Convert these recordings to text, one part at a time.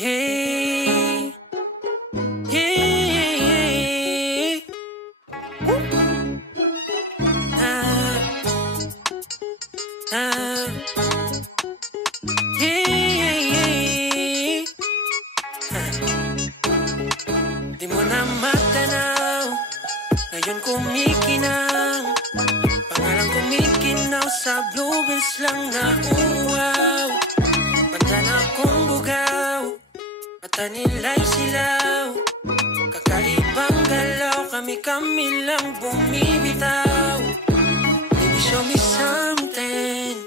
Yeah, yeah. Woo. Ah, ah. Yeah. Di mo na matanaw, ngayon kumikinang. Pangalang kumikinaw sa blue bills lang na uwaw. Mata na kong bugaw, mata nila'y silaw. Kakaibang galaw, kami lang bumibitaw. Baby, show me something.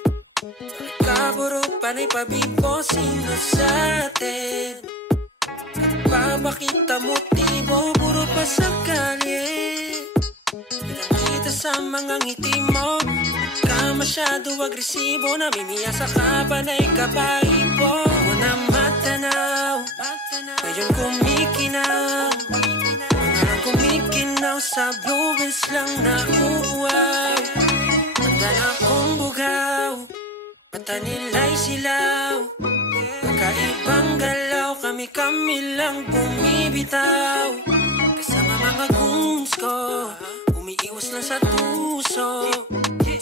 Kaburo, panay pabibo, sino sa atin? Nagpapakita motibo, puro pa sa kalye. Kitang-kita sa mga ngiti mo, ka masyado agresibo. Namimiya sa kapanay kabaibo. Mo na matanaw, ngayon kumikinaw. Pangalang kumikinaw sa blue bills lang na uuwaw. Magdala kong bugaw, mata nila'y silaw. Kakaibang galaw, kami lang bumibitaw. Kasama mga goons ko, umiiwas lang sa tuso.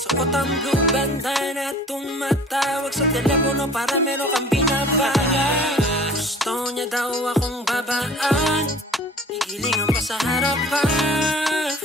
Suot ang blue bandana, tumatawag sa telepono para meron kang binabayan. Gusto niya daw akong babaan, igilingan pa sa harapan.